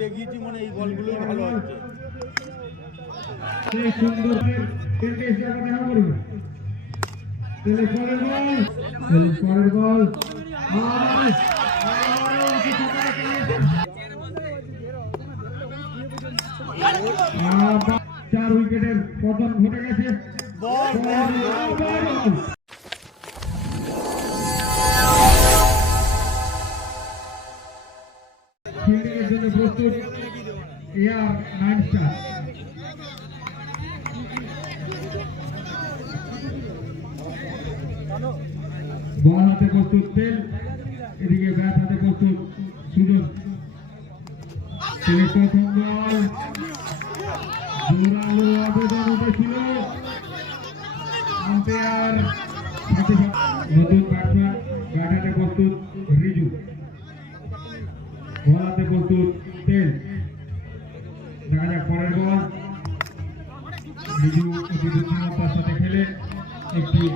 দেখিয়েছি মানে এই বলগুলোই ভালো হচ্ছে। সেই সুন্দর পরের বল। পরের বল। চার উইকেটের পতন ঘটে গেছে। এয়ার নাইন স্টার বল হাতে প্রস্তুত, তেল। এদিকে ব্যাট হাতে প্রস্তুত, সুজন। প্রথম বল। জোরালো আবেদন উঠেছিল আম্পায়ার।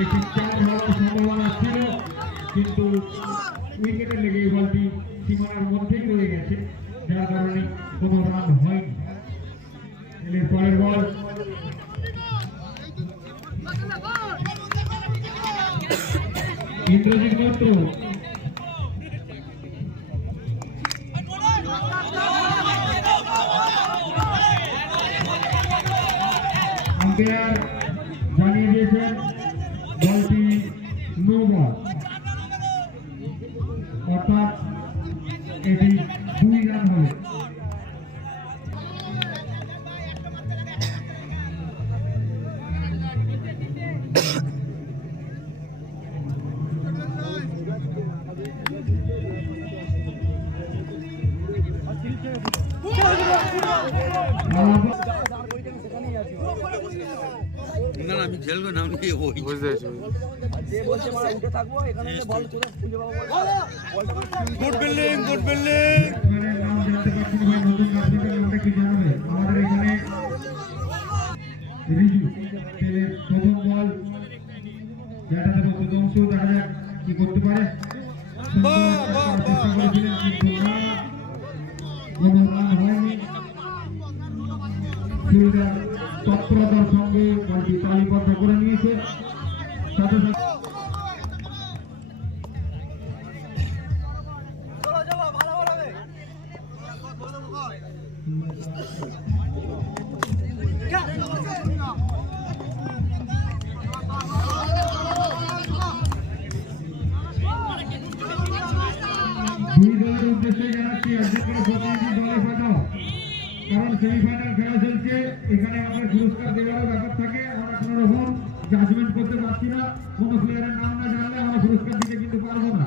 একটি চার হওয়ার সম্ভাবনা ছিল, কিন্তু উইকেটে লেগে এই বলটি সীমানার মধ্যেই রয়ে গেছে। যার কারণে কোনো রান হয়নি। তাহলে পরের বল। ইন্দ্রজিৎ মৈত্র জানিয়ে দিয়েছেন না না আমি খেলব না আমি ওই। বুঝতে পেরেছি গুড বিল্ডিং গুড বিল্ডিং ব্যাটাতে বলতে দংশু দেখা যাক কি করতে পারে? দুই কারণ সেমিফাইনাল খেলা চলছে, এখানে আমাদের পুরস্কার দেওয়ারও ব্যাপার থাকে, আমরা কোনো রকম জাজমেন্ট করতে পারছি না, কোনো প্লেয়ারের নাম না জানলে আমরা পুরস্কার দিতে কিন্তু পারব না।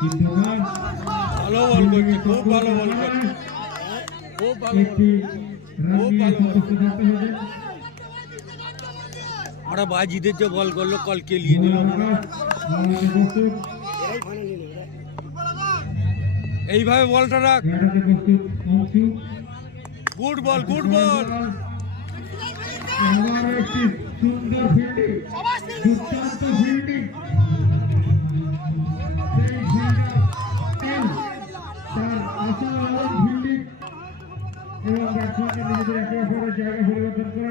কিন্তু ভালো বল খুব ভালো বল করছে খুব ভালো একটি বাজিদের যে বল করল কল কেলিয়ে দিল এইভাবে বলটা রাখ গুড বল গুড বল সুন্দর ফিল্ডিং, দুর্দান্ত ফিল্ডিং। তার আসল আলম ফিল্ডিং। এবং ব্যাটসম্যানকে নিজেদের একে অপরের জায়গা পরিবর্তন করে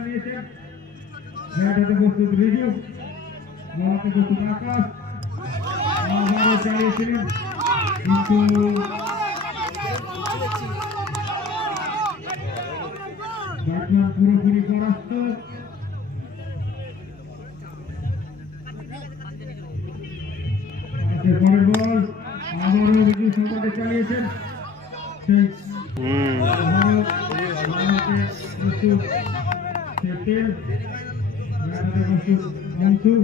পুরোপুরি পরাস্ত। ব্যাটাতে প্রস্তুত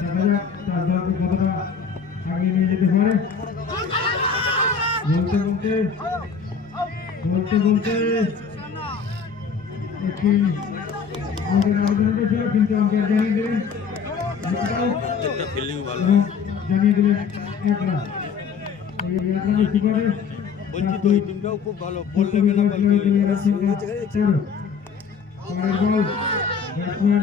দেখা যাক তার দলকে কতটা আগিয়ে নিয়ে যেতে পারে বলতে বলতে বলতে বলতে একটি আমাদের আবেদন উঠেছিল কিন্তু আম্পায়ার জানিয়ে দিলেন জানিয়ে দিলেন এক রান এই এক রানের সুপারে বলছি তো এই টিমটাও খুব ভালো বললে মেলা বল পরের বল ব্যাটসম্যান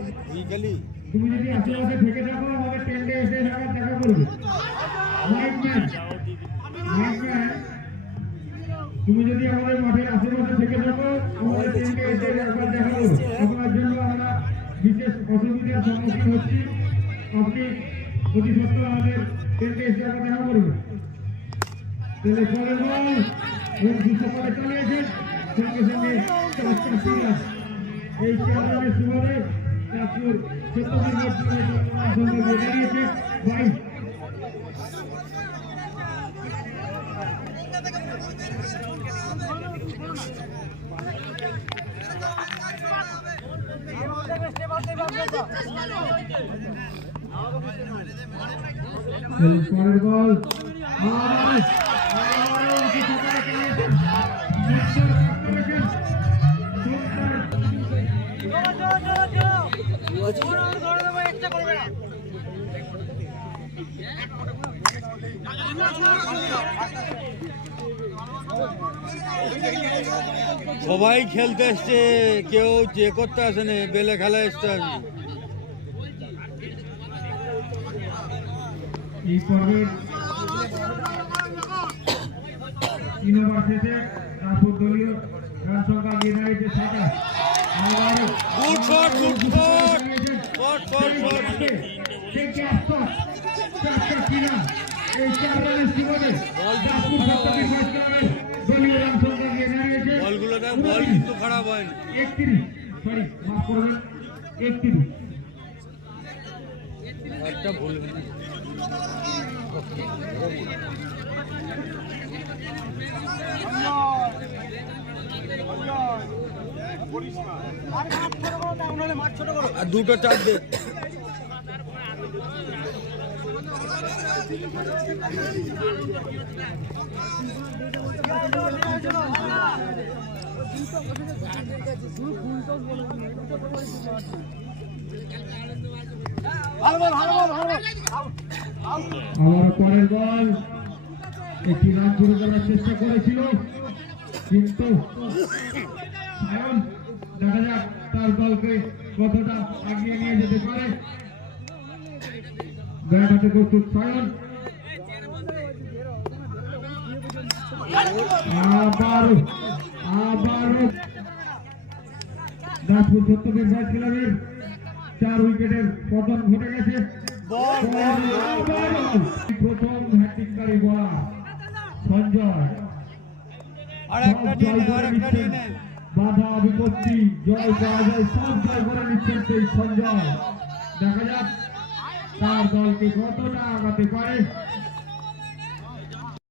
তুমি যদি আশেপাশে থেকে থাকো আমাদের টেন্টে এসে একবার দেখা করবে। তুমি যদি আমাদের মাঠের আশেপাশে থেকে থাকো আমাদের টেন্টে এসে একবার দেখা করবে। আপনার জন্য আমরা বিশেষ অসুবিধার সম্মুখীন হচ্ছি। আপনি অতি সত্ত্বর আমাদের টেন্টে এসে একবার দেখা করবেন। তাহলে পরের বল এবং দুশো করে চালিয়েছেন সঙ্গে সঙ্গে চার চারটি এই চার সুবাদে চাঁদপুর সত্যজিৎ দাঁড়িয়েছে বাইশ পরের বল সবাই খেলতে এসছে কেউ যে করতে আসেনি বেলে খেলা এসছে আর কি। এই পর্বের তিন ওভার শেষে রাজপুর দলীয় রান সংখ্যা গিয়ে দাঁড়িয়েছে ছটা গুড শট গুড শট! বলগুলো দেখ বল কিন্তু খারাপ হয়নি একত্রিশ সরি মাফ করবেন একত্রিশ একটা ভুল হয়নি। দুটো চার দে। চেষ্টা করেছিল কিন্তু যাক তার দলকে কতটা আগিয়ে নিয়ে যেতে পারে? প্রস্তুত সায়ন আবারও আবারও দাসপুর ক্লাবের চার উইকেটের পতন ঘটে গেছে। প্রথম হ্যাট্রিককারী বলার সঞ্জয়। আর একটা নিয়ে আর একটা নিয়ে বাধা বিপত্তি, জয় পরাজয়, সব জয় করে নিচ্ছেন সেই সঞ্জয়। দেখা যাক তার দলকে কতটা আগাতে পারে